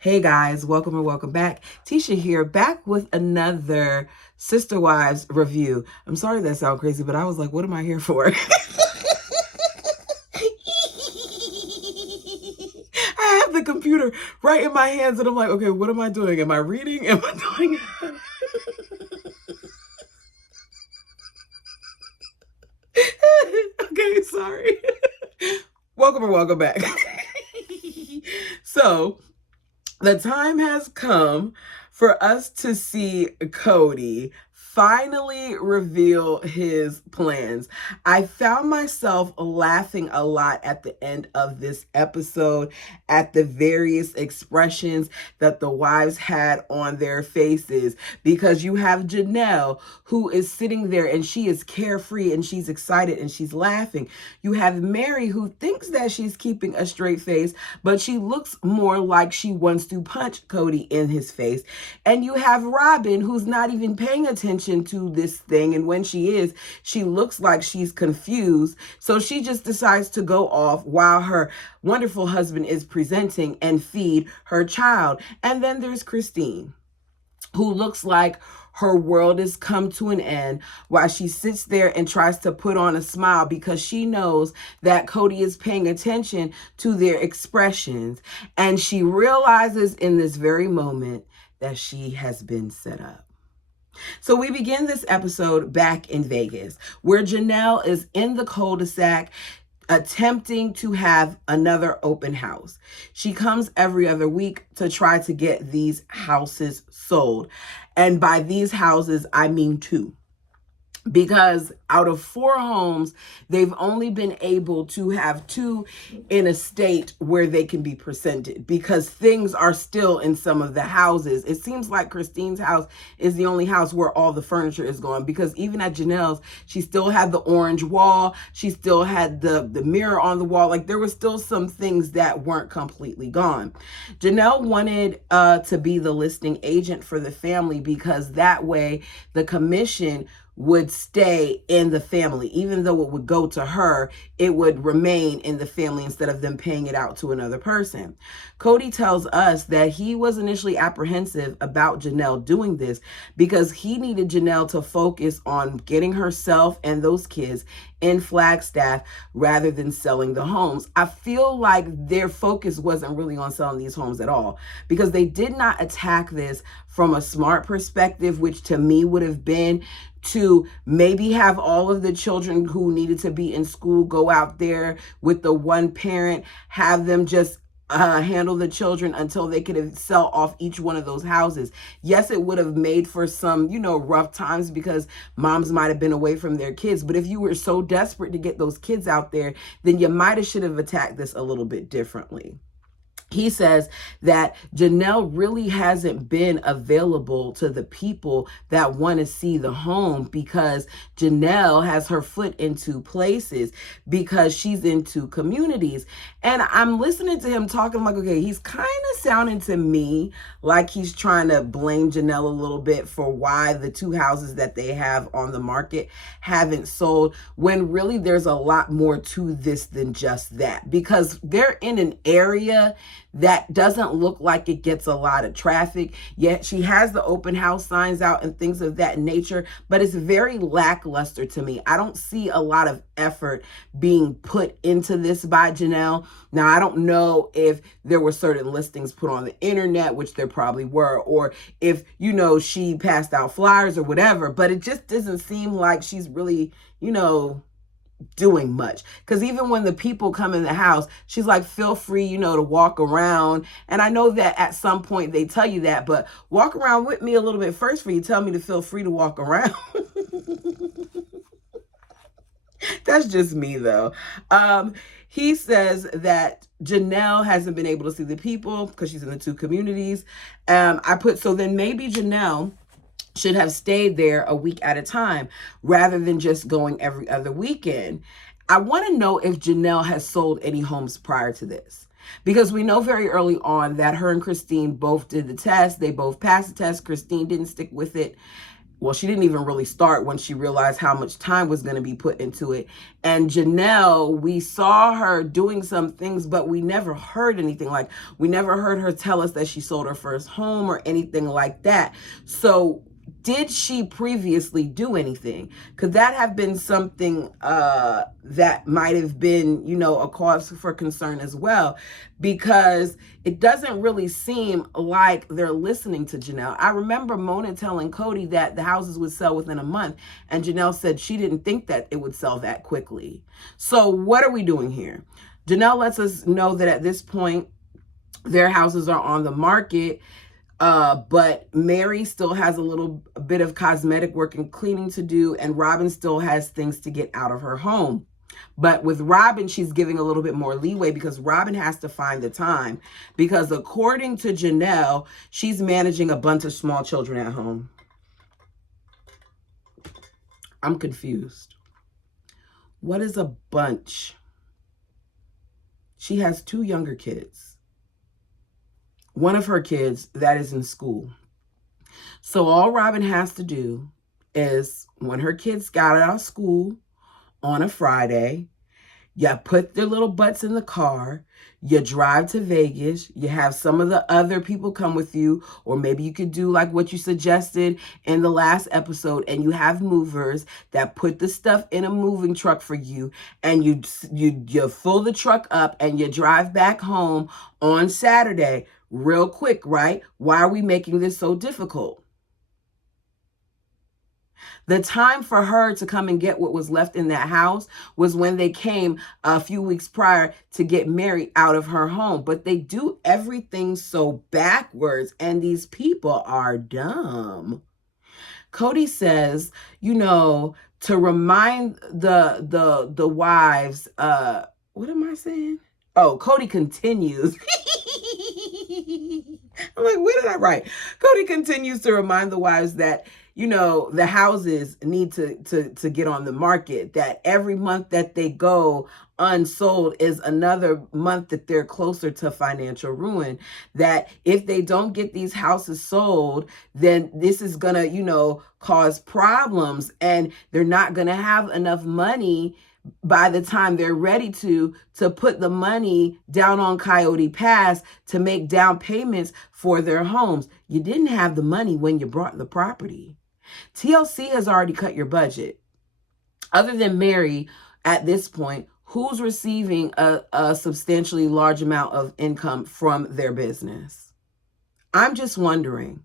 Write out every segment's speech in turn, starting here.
Hey guys, welcome or welcome back. Tisha here, back with another Sister Wives review. I'm sorry that sounds crazy, but I was like, what am I here for? I have the computer right in my hands and I'm like, okay, what am I doing? Am I reading? Am I doing? Okay, sorry. Welcome or welcome back. So, the time has come for us to see Cody finally reveal his plans. I found myself laughing a lot at the end of this episode at the various expressions that the wives had on their faces, because you have Janelle who is sitting there and she is carefree and she's excited and she's laughing. You have Mary who thinks that she's keeping a straight face, but she looks more like she wants to punch Cody in his face. And you have Robin who's not even paying attention to this thing, and when she is, she looks like she's confused, so she just decides to go off while her wonderful husband is presenting and feed her child. And then there's Christine, who looks like her world has come to an end, while she sits there and tries to put on a smile because she knows that Cody is paying attention to their expressions. And she realizes in this very moment that she has been set up. So we begin this episode back in Vegas, where Janelle is in the cul-de-sac attempting to have another open house. She comes every other week to try to get these houses sold. And by these houses, I mean two. Because out of 4 homes, they've only been able to have 2 in a state where they can be presented, because things are still in some of the houses. It seems like Christine's house is the only house where all the furniture is gone, because even at Janelle's, she still had the orange wall. She still had the mirror on the wall. Like, there was still some things that weren't completely gone. Janelle wanted to be the listing agent for the family, because that way the commission would stay in the family. Even though it would go to her, it would remain in the family instead of them paying it out to another person. Cody tells us that he was initially apprehensive about Janelle doing this because he needed Janelle to focus on getting herself and those kids in Flagstaff rather than selling the homes. I feel like their focus wasn't really on selling these homes at all, because they did not attack this from a smart perspective, which to me would have been to maybe have all of the children who needed to be in school go out there with the one parent, have them just handle the children until they could sell off each one of those houses. Yes, it would have made for some, rough times because moms might have been away from their kids. But if you were so desperate to get those kids out there, then you might have should have attacked this a little bit differently. He says that Janelle really hasn't been available to the people that want to see the home, because Janelle has her foot into places because she's into communities. And I'm listening to him talking like, okay, he's kind of sounding to me like he's trying to blame Janelle a little bit for why the 2 houses that they have on the market haven't sold, when really there's a lot more to this than just that, because they're in an area that doesn't look like it gets a lot of traffic. Yet she has the open house signs out and things of that nature, but it's very lackluster to me. I don't see a lot of effort being put into this by Janelle. Now, I don't know if there were certain listings put on the internet, which there probably were, or if, she passed out flyers or whatever, but it just doesn't seem like she's really, doing much. Because even when the people come in the house, she's like, feel free, to walk around. And I know that at some point they tell you that, but walk around with me a little bit first for you tell me to feel free to walk around. That's just me though. He says that Janelle hasn't been able to see the people because she's in the 2 communities. So then maybe Janelle should have stayed there a week at a time rather than just going every other weekend. I want to know if Janelle has sold any homes prior to this, because we know very early on that her and Christine both did the test. They both passed the test. Christine didn't stick with it. Well, she didn't even really start when she realized how much time was going to be put into it. And Janelle, we saw her doing some things, but we never heard anything. Like, we never heard her tell us that she sold her first home or anything like that. So did she previously do anything? Could that have been something that might have been, a cause for concern as well? Because it doesn't really seem like they're listening to Janelle. I remember Mona telling Cody that the houses would sell within a month, and Janelle said she didn't think that it would sell that quickly. So what are we doing here? Janelle lets us know that at this point, their houses are on the market. But Mary still has a little bit of cosmetic work and cleaning to do, and Robin still has things to get out of her home. But with Robin, she's giving a little bit more leeway because Robin has to find the time. Because according to Janelle, she's managing a bunch of small children at home. I'm confused. What is a bunch? She has 2 younger kids. One of her kids that is in school. So all Robin has to do is, when her kids got out of school on a Friday, you put their little butts in the car, you drive to Vegas, you have some of the other people come with you, or maybe you could do like what you suggested in the last episode, and you have movers that put the stuff in a moving truck for you, and you fill the truck up and you drive back home on Saturday real quick, right? Why are we making this so difficult? The time for her to come and get what was left in that house was when they came a few weeks prior to get Mary out of her home. But they do everything so backwards, and these people are dumb. Cody says, to remind the wives, what am I saying? Oh, Cody continues. I'm like, where did I write? Cody continues to remind the wives that, the houses need to get on the market, that every month that they go unsold is another month that they're closer to financial ruin, that if they don't get these houses sold, then this is going to, cause problems, and they're not going to have enough money by the time they're ready to put the money down on Coyote Pass to make down payments for their homes. You didn't have the money when you bought the property. TLC has already cut your budget. Other than Mary, at this point, who's receiving a substantially large amount of income from their business? I'm just wondering,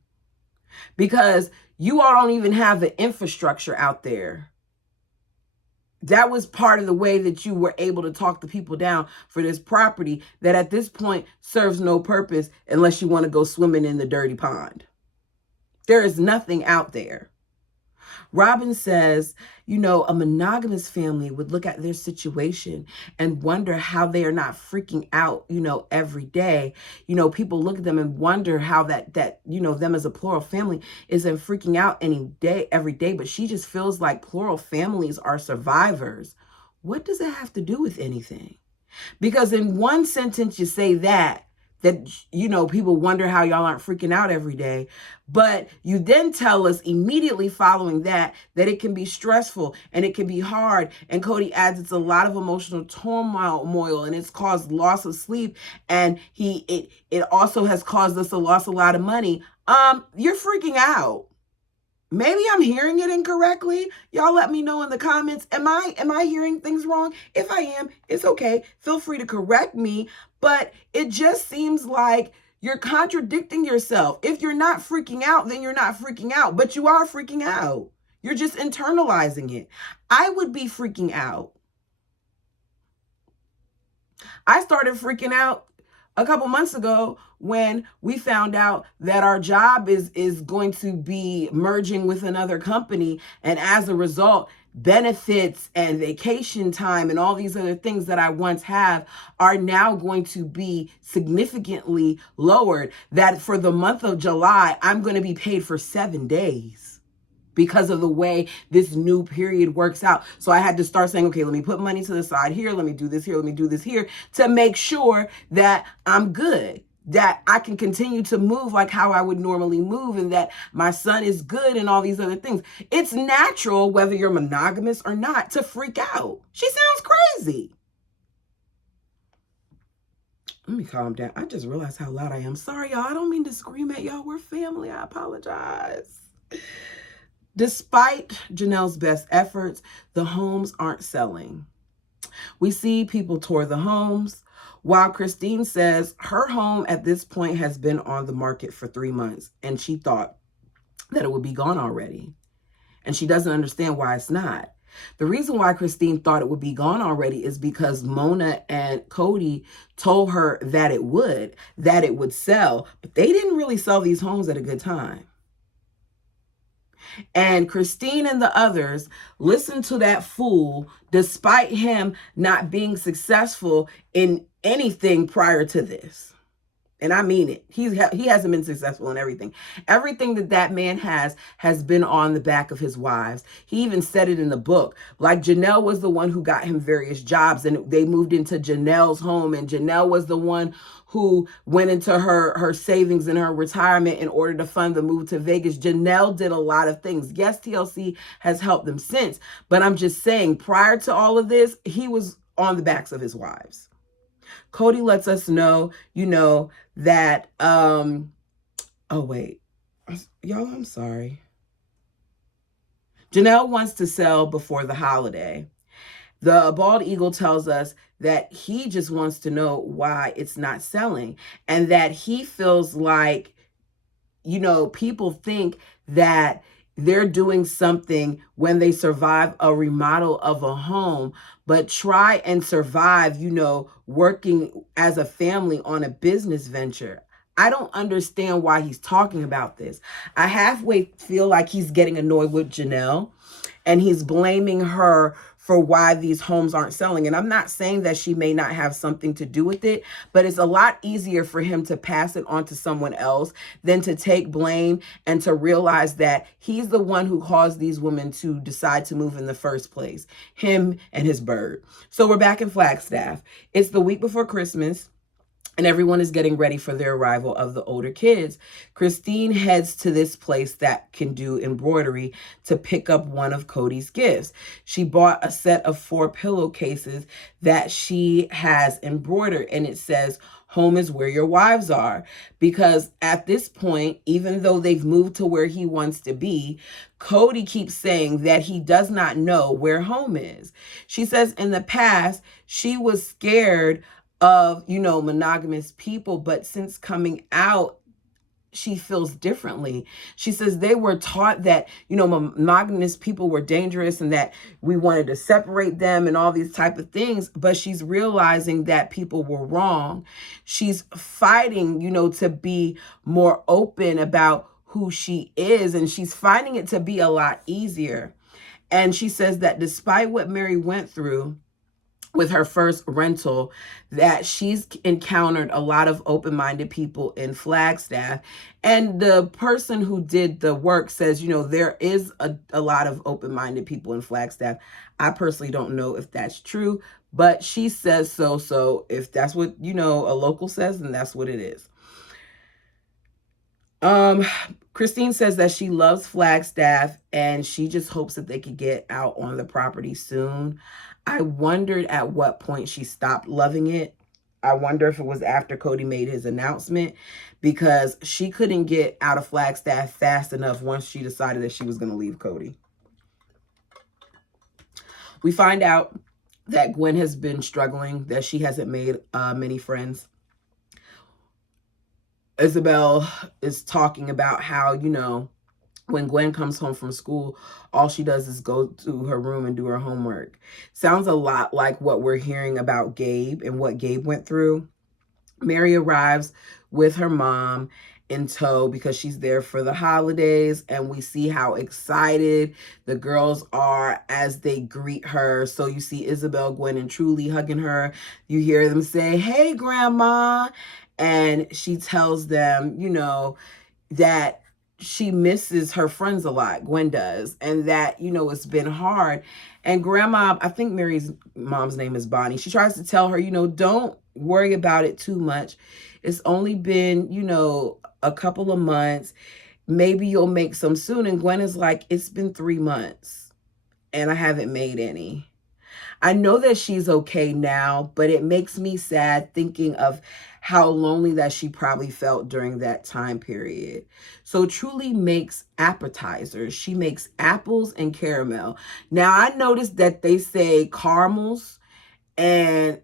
because you all don't even have the infrastructure out there. That was part of the way that you were able to talk the people down for this property that at this point serves no purpose unless you want to go swimming in the dirty pond. There is nothing out there. Robin says, a monogamous family would look at their situation and wonder how they are not freaking out, every day. People look at them and wonder how that them as a plural family isn't freaking out every day. But she just feels like plural families are survivors. What does that have to do with anything? Because in one sentence you say that people wonder how y'all aren't freaking out every day. But you then tell us immediately following that it can be stressful and it can be hard. And Cody adds it's a lot of emotional turmoil, and it's caused loss of sleep. And it also has caused us to lose a lot of money. You're freaking out. Maybe I'm hearing it incorrectly. Y'all let me know in the comments. Am I hearing things wrong? If I am, it's okay. Feel free to correct me. But it just seems like you're contradicting yourself. If you're not freaking out, then you're not freaking out. But you are freaking out. You're just internalizing it. I would be freaking out. I started freaking out a couple months ago when we found out that our job is going to be merging with another company. And as a result, benefits and vacation time and all these other things that I once have are now going to be significantly lowered. That for the month of July, I'm going to be paid for 7 days because of the way this new period works out. So I had to start saying, okay, let me put money to the side here. Let me do this here. Let me do this here to make sure that I'm good. that I can continue to move like how I would normally move, and that my son is good and all these other things. It's natural, whether you're monogamous or not, to freak out. She sounds crazy. Let me calm down. I just realized how loud I am. Sorry, y'all. I don't mean to scream at y'all. We're family. I apologize. Despite Janelle's best efforts, the homes aren't selling. We see people tour the homes, while Christine says her home at this point has been on the market for 3 months, and she thought that it would be gone already. And she doesn't understand why it's not. The reason why Christine thought it would be gone already is because Mona and Cody told her that it would sell, but they didn't really sell these homes at a good time. And Christine and the others listened to that fool despite him not being successful in anything prior to this. And I mean it. He hasn't been successful in everything. Everything that man has been on the back of his wives. He even said it in the book. Like, Janelle was the one who got him various jobs, and they moved into Janelle's home, and Janelle was the one who went into her savings and her retirement in order to fund the move to Vegas. Janelle did a lot of things. Yes, TLC has helped them since, but I'm just saying, prior to all of this, he was on the backs of his wives. Cody lets us know, that, oh, wait. Y'all, I'm sorry. Janelle wants to sell before the holiday. The bald eagle tells us that he just wants to know why it's not selling, and that he feels like, people think that they're doing something when they survive a remodel of a home, but try and survive, working as a family on a business venture. I don't understand why he's talking about this. I halfway feel like he's getting annoyed with Janelle, and he's blaming her for why these homes aren't selling. And I'm not saying that she may not have something to do with it, but it's a lot easier for him to pass it on to someone else than to take blame and to realize that he's the one who caused these women to decide to move in the first place, him and his bird. So we're back in Flagstaff. It's the week before Christmas, and everyone is getting ready for the arrival of the older kids. Christine heads to this place that can do embroidery to pick up one of Cody's gifts. She bought a set of 4 pillowcases that she has embroidered, and it says, "Home is where your wives are." Because at this point, even though they've moved to where he wants to be, Cody keeps saying that he does not know where home is. She says in the past, she was scared of, monogamous people, but since coming out, she feels differently. She says they were taught that, monogamous people were dangerous and that we wanted to separate them and all these type of things, but she's realizing that people were wrong. She's fighting, to be more open about who she is, and she's finding it to be a lot easier. And she says that despite what Mary went through with her first rental, that she's encountered a lot of open-minded people in Flagstaff. And the person who did the work says, there is a lot of open-minded people in Flagstaff. I personally don't know if that's true, but she says so. So if that's what, a local says, then that's what it is. Christine says that she loves Flagstaff and she just hopes that they could get out on the property soon. I wondered at what point she stopped loving it. I wonder if it was after Cody made his announcement, because she couldn't get out of Flagstaff fast enough once she decided that she was going to leave Cody. We find out that Gwen has been struggling, that she hasn't made many friends. Isabel is talking about how, when Gwen comes home from school, all she does is go to her room and do her homework. Sounds a lot like what we're hearing about Gabe and what Gabe went through. Mary arrives with her mom in tow because she's there for the holidays, and we see how excited the girls are as they greet her. So you see Isabel, Gwen, and Truly hugging her. You hear them say, "Hey, Grandma." And she tells them, that she misses her friends a lot, Gwen does, and that, it's been hard. And Grandma, I think Mary's mom's name is Bonnie, she tries to tell her, don't worry about it too much. It's only been, a couple of months. Maybe you'll make some soon. And Gwen is like, it's been 3 months and I haven't made any. I know that she's okay now, but it makes me sad thinking of how lonely that she probably felt during that time period. So Truly makes appetizers. She makes apples and caramel. Now I noticed that they say caramels, and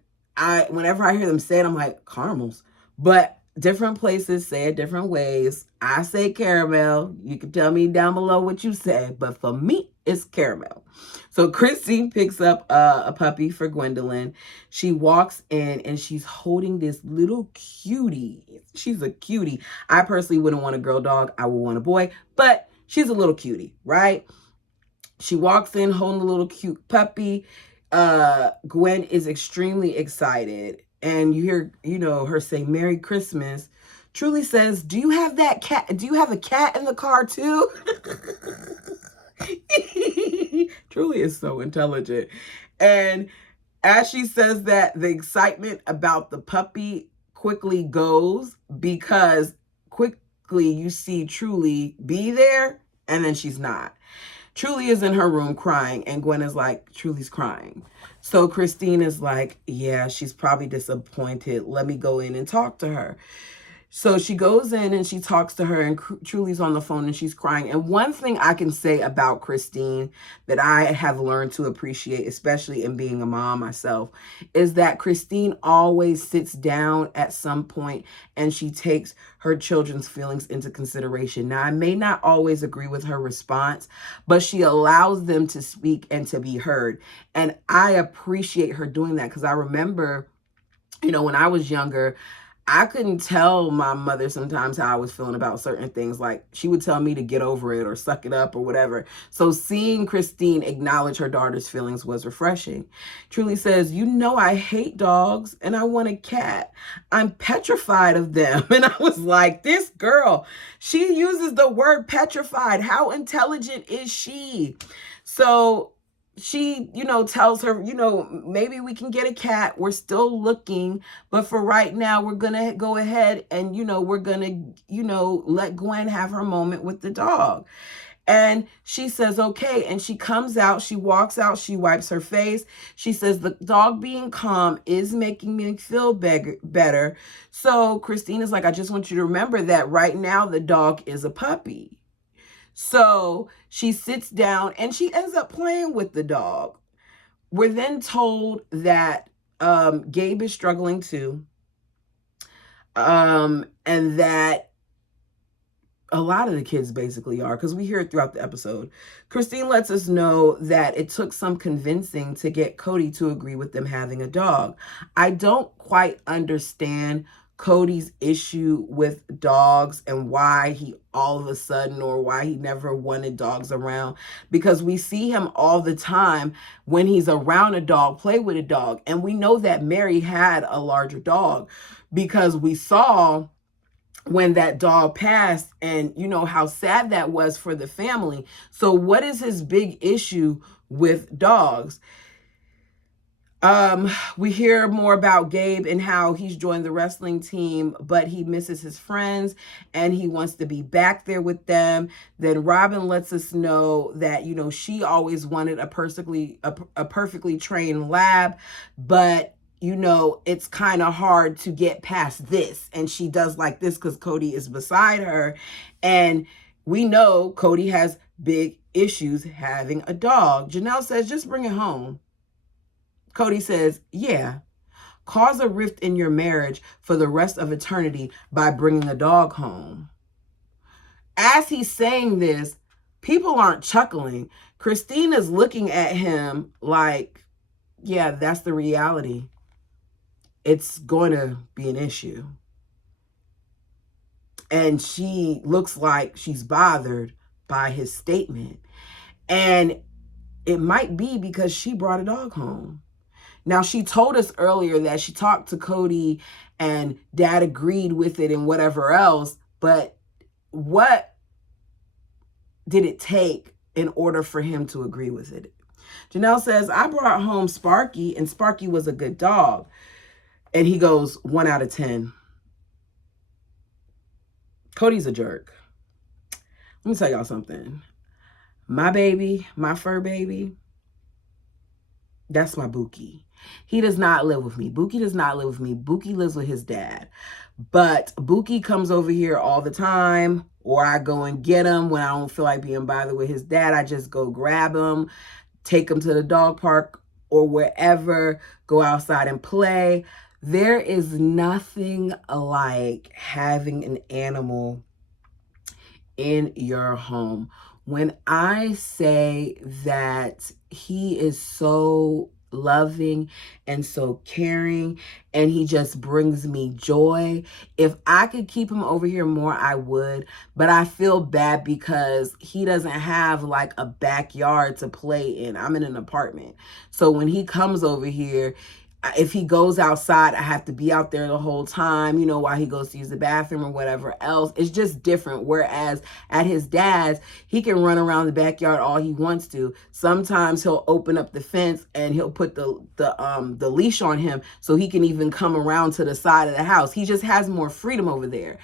whenever I hear them say it, I'm like, caramels. But different places say it different ways. I say caramel. You can tell me down below what you say, but for me, it's caramel. So Christine picks up a puppy for Gwendolyn. She walks in and she's holding this little cutie. She's a cutie. I personally wouldn't want a girl dog. I would want a boy, but she's a little cutie, right? She walks in holding a little cute puppy. Gwen is extremely excited. And you hear, her say, Merry Christmas. Truly says, do you have that cat? Do you have a cat in the car too? Truly is so intelligent. And as she says that, the excitement about the puppy quickly goes, because quickly you see Truly be there and then she's not. Truly is in her room crying, and Gwen is like, Truly's crying. So Christine is like, yeah, she's probably disappointed. Let me go in and talk to her. So she goes in and she talks to her, and Truly's on the phone and she's crying. And one thing I can say about Christine that I have learned to appreciate, especially in being a mom myself, is that Christine always sits down at some point and she takes her children's feelings into consideration. Now, I may not always agree with her response, but she allows them to speak and to be heard. And I appreciate her doing that, because I remember, when I was younger, I couldn't tell my mother sometimes how I was feeling about certain things. Like, she would tell me to get over it or suck it up or whatever. So seeing Christine acknowledge her daughter's feelings was refreshing. Truly says, I hate dogs and I want a cat. I'm petrified of them. And I was like, this girl, she uses the word petrified. How intelligent is she? So she, tells her, maybe we can get a cat. We're still looking, but for right now, we're going to go ahead and, we're going to, let Gwen have her moment with the dog. And she says, okay. And she comes out, she walks out, she wipes her face. She says, the dog being calm is making me feel better. So Christine is like, I just want you to remember that right now, the dog is a puppy. So she sits down and she ends up playing with the dog. We're then told that Gabe is struggling too. And that a lot of the kids basically are, because we hear it throughout the episode. Christine lets us know that it took some convincing to get Cody to agree with them having a dog. I don't quite understand Cody's issue with dogs and why he all of a sudden, or why he never wanted dogs around, because we see him all the time when he's around a dog, play with a dog. And we know that Mary had a larger dog, because we saw when that dog passed, and how sad that was for the family. So what is his big issue with dogs? We hear more about Gabe and how he's joined the wrestling team, but he misses his friends and he wants to be back there with them. Then Robin lets us know that, she always wanted a perfectly trained lab, but it's kind of hard to get past this. And she does like this because Cody is beside her. And we know Cody has big issues having a dog. Janelle says, just bring it home. Cody says, yeah, cause a rift in your marriage for the rest of eternity by bringing a dog home. As he's saying this, people aren't chuckling. Christine is looking at him like, yeah, that's the reality. It's going to be an issue. And she looks like she's bothered by his statement. And it might be because she brought a dog home. Now, she told us earlier that she talked to Cody and Dad agreed with it and whatever else, but what did it take in order for him to agree with it? Janelle says, I brought home Sparky and Sparky was a good dog. And he goes, 1 out of 10. Cody's a jerk. Let me tell y'all something. My baby, my fur baby, that's my Buki. He does not live with me. Buki does not live with me. Buki lives with his dad. But Buki comes over here all the time, or I go and get him when I don't feel like being bothered with his dad. I just go grab him, take him to the dog park or wherever, go outside and play. There is nothing like having an animal in your home. When I say that he is so loving and so caring and he just brings me joy, if I could keep him over here more, I would. But I feel bad because he doesn't have like a backyard to play in. I'm in an apartment. So when he comes over here, if he goes outside, I have to be out there the whole time, you know, while he goes to use the bathroom or whatever else. It's just different. Whereas at his dad's, he can run around the backyard all he wants to. Sometimes he'll open up the fence and he'll put the leash on him so he can even come around to the side of the house. He just has more freedom over there.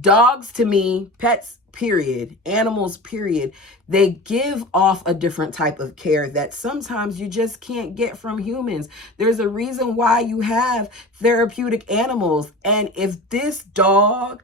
Dogs, to me, pets, period, animals, period, they give off a different type of care that sometimes you just can't get from humans. There's a reason why you have therapeutic animals. And if this dog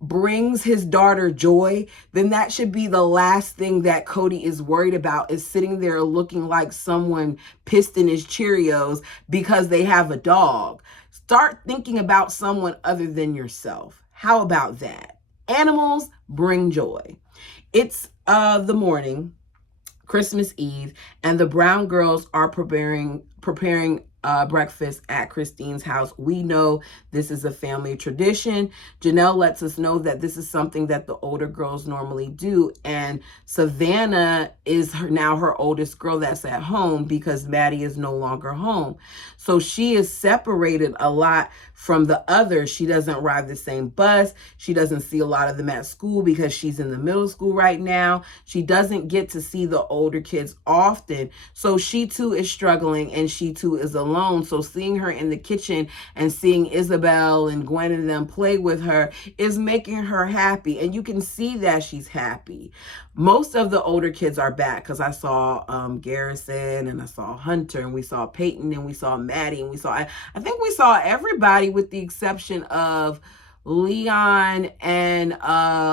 brings his daughter joy, then that should be the last thing that Cody is worried about, is sitting there looking like someone pissed in his Cheerios because they have a dog. Start thinking about someone other than yourself. How about that? Animals bring joy. It's the morning, Christmas Eve, and the Brown girls are preparing breakfast at Christine's house. We know this is a family tradition. Janelle lets us know that this is something that the older girls normally do. And Savannah is now her oldest girl that's at home because Maddie is no longer home. So she is separated a lot from the others. She doesn't ride the same bus. She doesn't see a lot of them at school because she's in the middle school right now. She doesn't get to see the older kids often. So she too is struggling and she too is alone. So seeing her in the kitchen and seeing Isabel and Gwen and them play with her is making her happy. And you can see that she's happy. Most of the older kids are back because I saw Garrison and I saw Hunter and we saw Peyton and we saw Maddie and I think we saw everybody with the exception of Leon and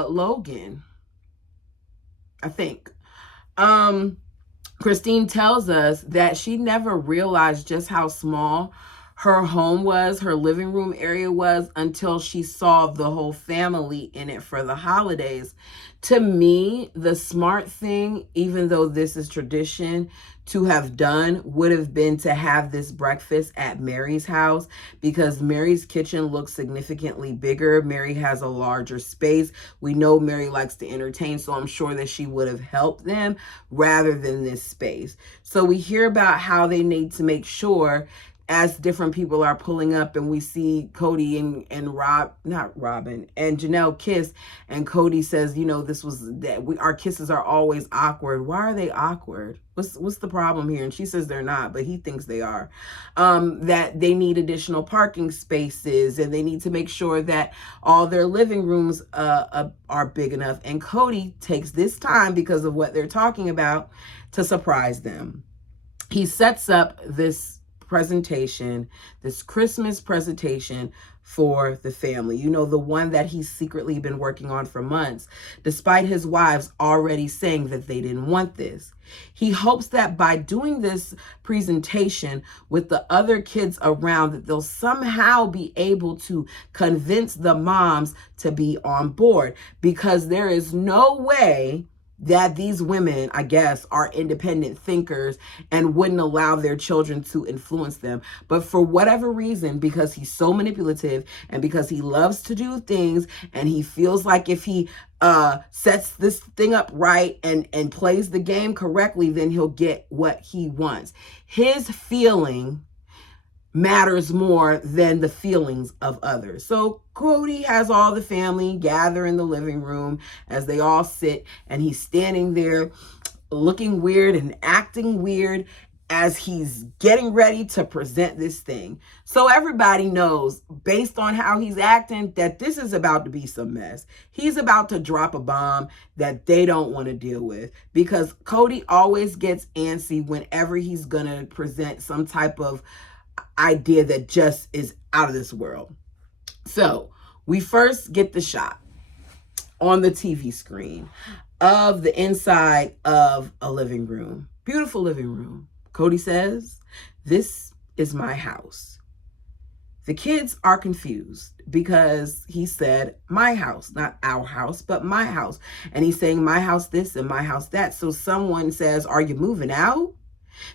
Logan, I think. Christine tells us that she never realized just how small her home was, her living room area was, until she saw the whole family in it for the holidays. To me, the smart thing, even though this is tradition, to have done would have been to have this breakfast at Mary's house, because Mary's kitchen looks significantly bigger. Mary has a larger space. We know Mary likes to entertain, so I'm sure that she would have helped them rather than this space. So we hear about how they need to make sure, as different people are pulling up and we see Cody and Robin and Janelle kiss, and Cody says, you know, our kisses are always awkward. Why are they awkward? What's the problem here? And she says they're not, but he thinks they are. That they need additional parking spaces and they need to make sure that all their living rooms are big enough. And Cody takes this time, because of what they're talking about, to surprise them. He sets up this Christmas presentation for the family. You know, the one that he's secretly been working on for months, despite his wives already saying that they didn't want this. He hopes that by doing this presentation with the other kids around, that they'll somehow be able to convince the moms to be on board, because there is no way that these women, I guess, are independent thinkers and wouldn't allow their children to influence them. But for whatever reason, because he's so manipulative and because he loves to do things and he feels like if he sets this thing up right and plays the game correctly, then he'll get what he wants. His feeling matters more than the feelings of others. So Cody has all the family gather in the living room as they all sit, and he's standing there looking weird and acting weird. as he's getting ready to present this thing. So everybody knows, based on how he's acting, that this is about to be some mess. He's about to drop a bomb that they don't want to deal with, because Cody always gets antsy whenever he's going to present some type of idea that just is out of this world. So we first get the shot on the TV screen of the inside of a living room. Beautiful living room. Cody says, "This is my house." The kids are confused because he said my house, not our house, but my house. And he's saying my house this and my house that. So someone says, "Are you moving out?"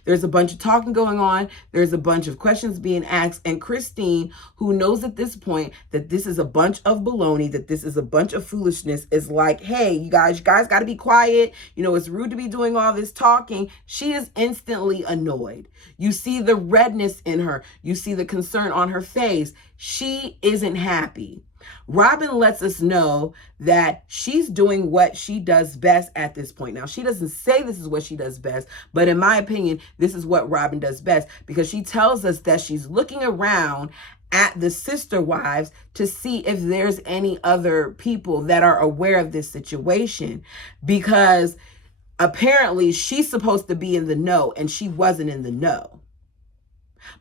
There's a bunch of talking going on. There's a bunch of questions being asked. And Christine, who knows at this point that this is a bunch of baloney, that this is a bunch of foolishness, is like, "Hey, you guys got to be quiet. You know, it's rude to be doing all this talking." She is instantly annoyed. You see the redness in her. You see the concern on her face. She isn't happy. Robin lets us know that she's doing what she does best at this point. Now, she doesn't say this is what she does best, but in my opinion, this is what Robin does best, because she tells us that she's looking around at the sister wives to see if there's any other people that are aware of this situation, because apparently she's supposed to be in the know and she wasn't in the know.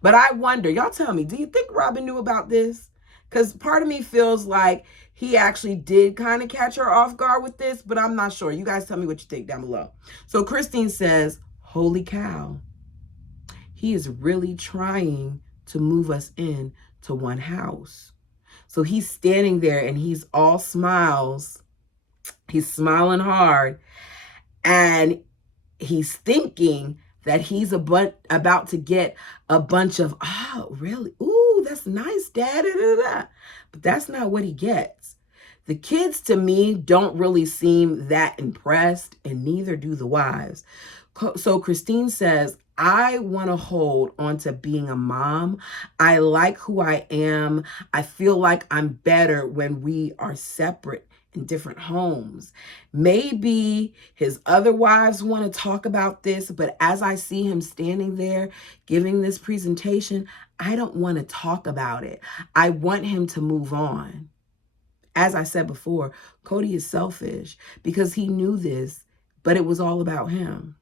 But I wonder, y'all tell me, do you think Robin knew about this? Because part of me feels like he actually did kind of catch her off guard with this, but I'm not sure. You guys tell me what you think down below. So Christine says, "Holy cow, he is really trying to move us in to one house." So he's standing there and he's all smiles. He's smiling hard. And he's thinking that he's about to get a bunch of, "Oh, really? Ooh, that's nice, Dad." But that's not what he gets. The kids, to me, don't really seem that impressed, and neither do the wives. So Christine says, "I want to hold on to being a mom. I like who I am. I feel like I'm better when we are separate in different homes." Maybe his other wives want to talk about this, but as I see him standing there giving this presentation, I don't want to talk about it. I want him to move on. As I said before, Cody is selfish because he knew this, but it was all about him.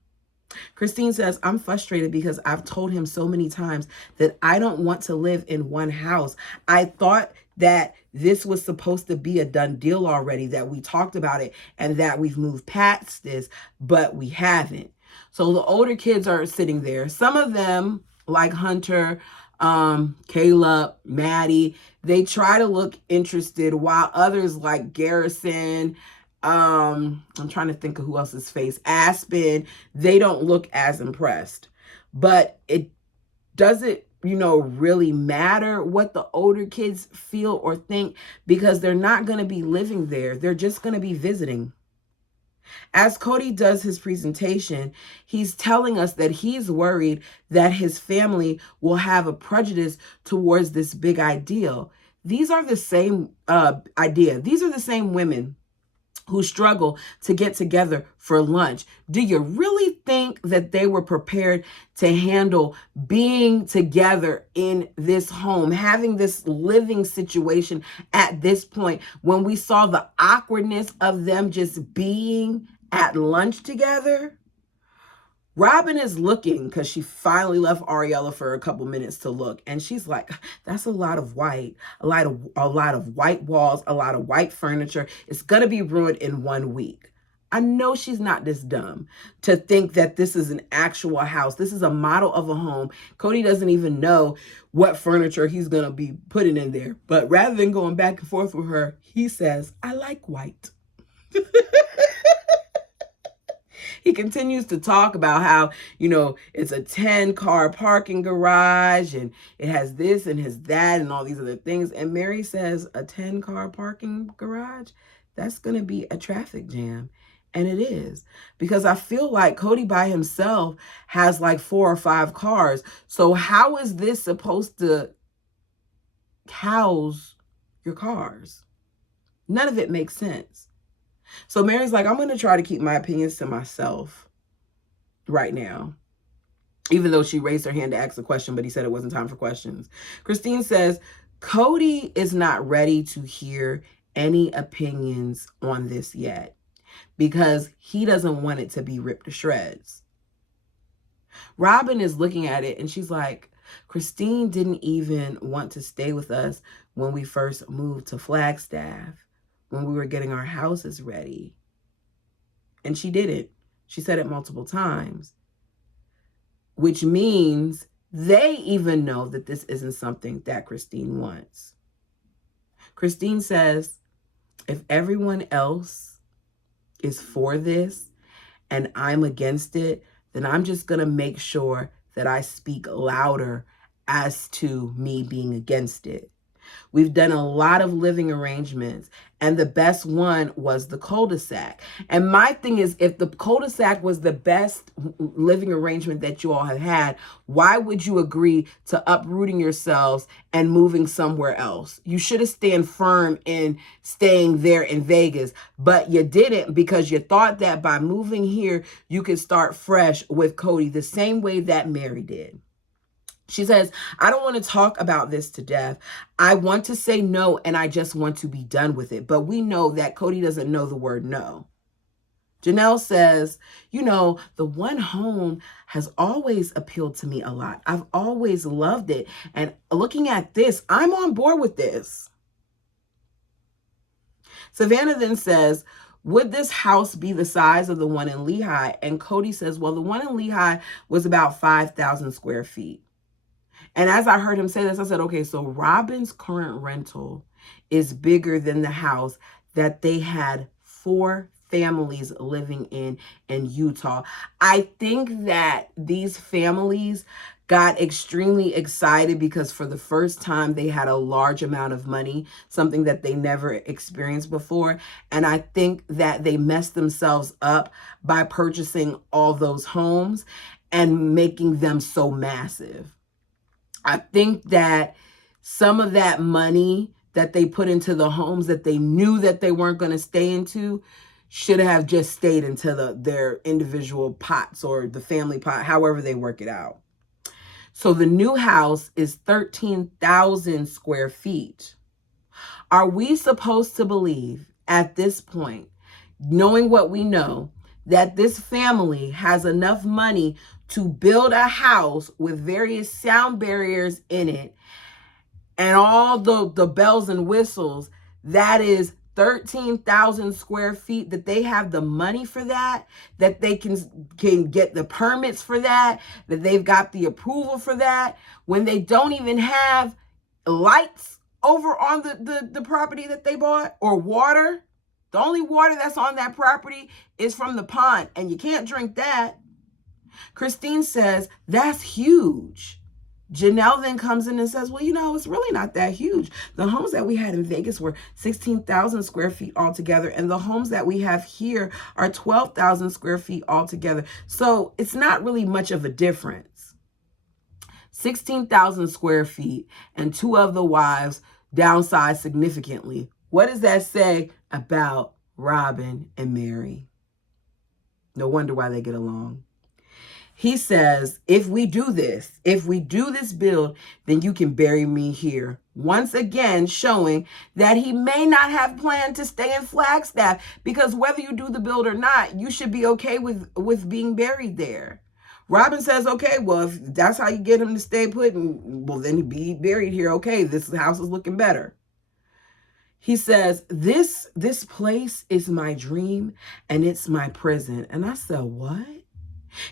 Christine says, "I'm frustrated because I've told him so many times that I don't want to live in one house. I thought that this was supposed to be a done deal already, that we talked about it and that we've moved past this, but we haven't." So the older kids are sitting there. Some of them, like Hunter, Caleb, Maddie, they try to look interested, while others like Garrison, I'm trying to think of who else's face, Aspen, they don't look as impressed. But it doesn't, really matter what the older kids feel or think, because they're not going to be living there. They're just going to be visiting. As Cody does his presentation, he's telling us that he's worried that his family will have a prejudice towards this big ideal. These are the same These are the same women who struggle to get together for lunch. Do you really think that they were prepared to handle being together in this home, having this living situation at this point, when we saw the awkwardness of them just being at lunch together? Robin is looking because she finally left Ariella for a couple minutes to look. And she's like, "That's a lot of white, a lot of white walls, a lot of white furniture. It's going to be ruined in 1 week." I know she's not this dumb to think that this is an actual house. This is a model of a home. Cody doesn't even know what furniture he's going to be putting in there. But rather than going back and forth with her, he says, "I like white." He continues to talk about how, it's a 10-car parking garage and it has this and has that and all these other things. And Mary says, "A 10-car parking garage? That's going to be a traffic jam." And it is, because I feel like Cody by himself has like 4 or 5 cars. So how is this supposed to house your cars? None of it makes sense. So Mary's like, "I'm going to try to keep my opinions to myself right now." even though she raised her hand to ask a question, but he said it wasn't time for questions. Christine says, Cody is not ready to hear any opinions on this yet because he doesn't want it to be ripped to shreds. Robin is looking at it and she's like, Christine didn't even want to stay with us when we first moved to Flagstaff, when we were getting our houses ready. And she didn't. She said it multiple times, which means they even know that this isn't something that Christine wants. Christine says, if everyone else is for this and I'm against it, then I'm just going to make sure that I speak louder as to me being against it. We've done a lot of living arrangements, and the best one was the cul-de-sac. And my thing is, if the cul-de-sac was the best living arrangement that you all have had, why would you agree to uprooting yourselves and moving somewhere else? You should have stayed firm in staying there in Vegas, but you didn't because you thought that by moving here, you could start fresh with Cody the same way that Mary did. She says, I don't want to talk about this to death. I want to say no, and I just want to be done with it. But we know that Cody doesn't know the word no. Janelle says, you know, the one home has always appealed to me a lot. I've always loved it. And looking at this, I'm on board with this. Savannah then says, would this house be the size of the one in Lehigh? And Cody says, well, the one in Lehigh was about 5,000 square feet. And as I heard him say this, I said, okay, so Robin's current rental is bigger than the house that they had 4 families living in Utah. I think that these families got extremely excited because for the first time they had a large amount of money, something that they never experienced before. And I think that they messed themselves up by purchasing all those homes and making them so massive. I think that some of that money that they put into the homes that they knew that they weren't going to stay into should have just stayed into their individual pots or the family pot, however they work it out. So the new house is 13,000 square feet. Are we supposed to believe at this point, knowing what we know, that this family has enough money to build a house with various sound barriers in it and all the bells and whistles that is 13,000 square feet, that they have the money for that they can get the permits for that they've got the approval for that, when they don't even have lights over on the property that they bought or water? The only water that's on that property is from the pond, and you can't drink that. Christine says, that's huge. Janelle then comes in and says, well, you know, it's really not that huge. The homes that we had in Vegas were 16,000 square feet altogether, and the homes that we have here are 12,000 square feet altogether. So it's not really much of a difference. 16,000 square feet, and 2 of the wives downsized significantly. What does that say about Robin and Mary? No wonder why they get along. He says, if we do this build, then you can bury me here. Once again, showing that he may not have planned to stay in Flagstaff, because whether you do the build or not, you should be okay with being buried there. Robin says, okay, well, if that's how you get him to stay put, well, then he'd be buried here. Okay, this house is looking better. He says, this place is my dream and it's my prison. And I said, what?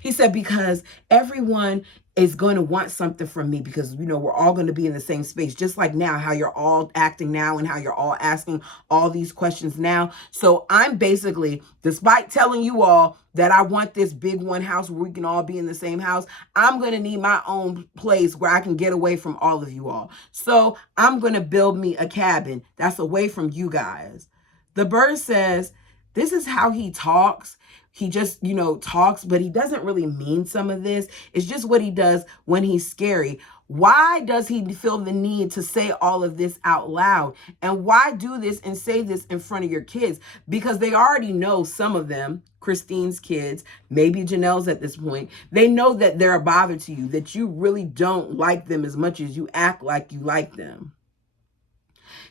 He said, because everyone is going to want something from me, because, you know, we're all going to be in the same space, just like now, how you're all acting now and how you're all asking all these questions now. So I'm basically, despite telling you all that I want this big one house where we can all be in the same house, I'm going to need my own place where I can get away from all of you all. So I'm going to build me a cabin that's away from you guys. The bird says, this is how he talks. He just, you know, talks, but he doesn't really mean some of this. It's just what he does when he's scary. Why does he feel the need to say all of this out loud? And why do this and say this in front of your kids? Because they already know, some of them, Christine's kids, maybe Janelle's at this point, they know that they're a bother to you, that you really don't like them as much as you act like you like them.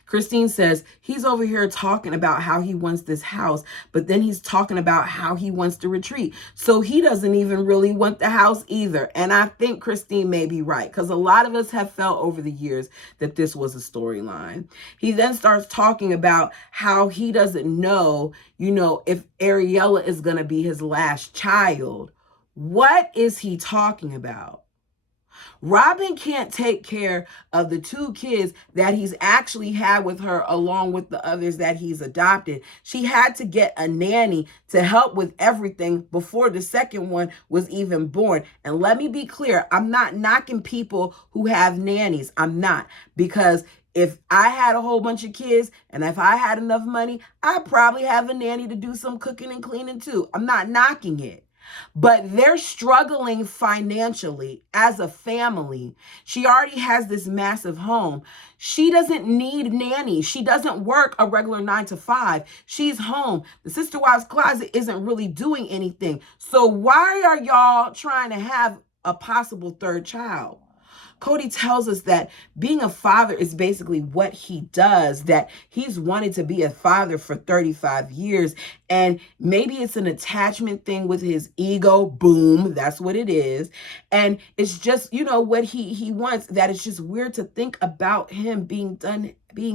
Christine says, he's over here talking about how he wants this house, but then he's talking about how he wants to retreat. So he doesn't even really want the house either. And I think Christine may be right, because a lot of us have felt over the years that this was a storyline. He then starts talking about how he doesn't know, if Ariella is going to be his last child. What is he talking about? Robin can't take care of the 2 kids that he's actually had with her, along with the others that he's adopted. She had to get a nanny to help with everything before the second one was even born. And let me be clear, I'm not knocking people who have nannies. I'm not. Because if I had a whole bunch of kids and if I had enough money, I'd probably have a nanny to do some cooking and cleaning too. I'm not knocking it. But they're struggling financially as a family. She already has this massive home. She doesn't need nanny. She doesn't work a regular 9 to 5. She's home. The Sister Wives Closet isn't really doing anything. So why are y'all trying to have a possible 3rd child? Kody tells us that being a father is basically what he does, that he's wanted to be a father for 35 years. And maybe it's an attachment thing with his ego. Boom, that's what it is. And it's just, what he wants, that it's just weird to think about him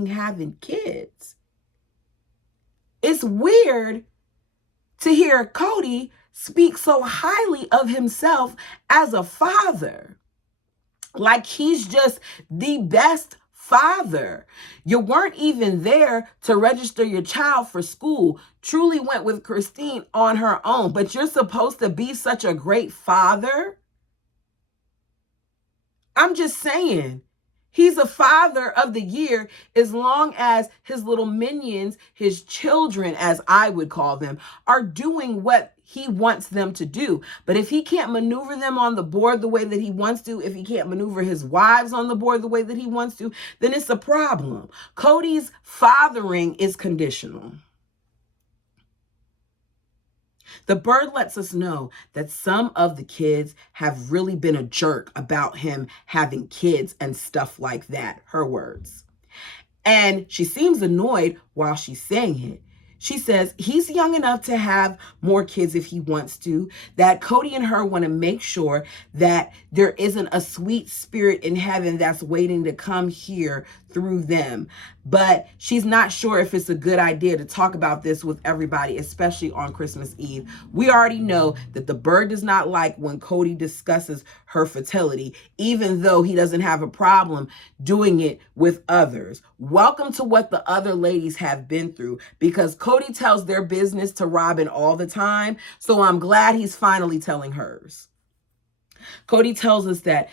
having kids. It's weird to hear Kody speak so highly of himself as a father. Like he's just the best father. You weren't even there to register your child for school. Truly went with Christine on her own, but you're supposed to be such a great father. I'm just saying. He's a father of the year as long as his little minions, his children, as I would call them, are doing what he wants them to do. But if he can't maneuver them on the board the way that he wants to, if he can't maneuver his wives on the board the way that he wants to, then it's a problem. Kody's fathering is conditional. The bird lets us know that some of the kids have really been a jerk about him having kids and stuff like that, her words. And she seems annoyed while she's saying it. She says he's young enough to have more kids if he wants to, that Kody and her want to make sure that there isn't a sweet spirit in heaven that's waiting to come here through them. But she's not sure if it's a good idea to talk about this with everybody, especially on Christmas Eve. We already know that the bird does not like when Kody discusses her fertility, even though he doesn't have a problem doing it with others. Welcome to what the other ladies have been through, because Kody tells their business to Robin all the time. So I'm glad he's finally telling hers. Kody tells us that,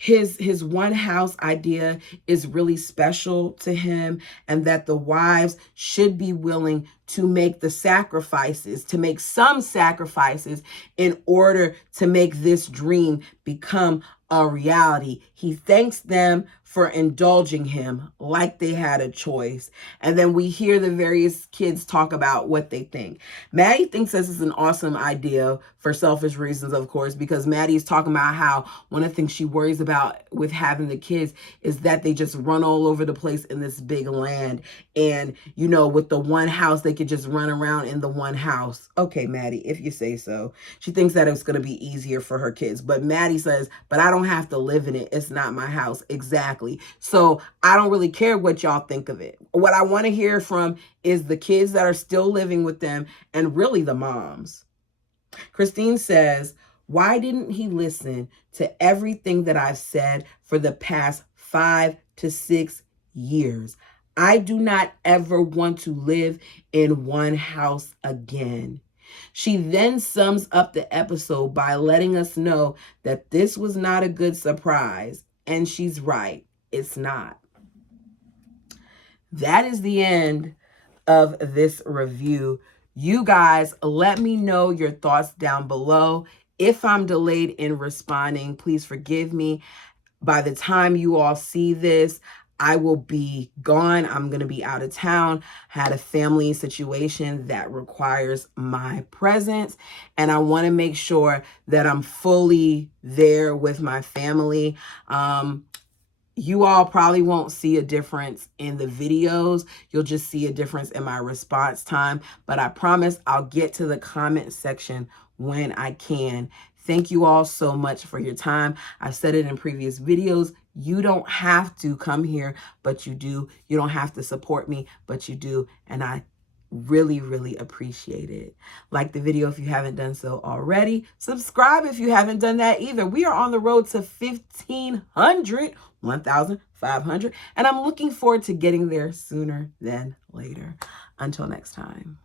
his one house idea is really special to him, and that the wives should be willing to make the sacrifices, to make some sacrifices in order to make this dream become a reality. He thanks them for indulging him like they had a choice. And then we hear the various kids talk about what they think. Maddie thinks this is an awesome idea for selfish reasons, of course, because Maddie's talking about how one of the things she worries about with having the kids is that they just run all over the place in this big land. And, with the one house, they could just run around in the one house. Okay, Maddie, if you say so. She thinks that it's going to be easier for her kids. But Maddie says, but I don't have to live in it. It's not my house. Exactly. So I don't really care what y'all think of it. What I want to hear from is the kids that are still living with them, and really the moms. Christine says, why didn't he listen to everything that I've said for the past 5 to 6 years? I do not ever want to live in one house again. She then sums up the episode by letting us know that this was not a good surprise. And she's right. It's not. That is the end of this review. You guys, let me know your thoughts down below. If I'm delayed in responding, please forgive me. By the time you all see this, I will be gone. I'm going to be out of town. Had a family situation that requires my presence. And I want to make sure that I'm fully there with my family. You all probably won't see a difference in the videos. You'll just see a difference in my response time. But I promise I'll get to the comment section when I can. Thank you all so much for your time. I've said it in previous videos. You don't have to come here, but you do. You don't have to support me, but you do. And I really, really appreciate it. Like the video if you haven't done so already. Subscribe if you haven't done that either. We are on the road to 1,500, 1,500, and I'm looking forward to getting there sooner than later. Until next time.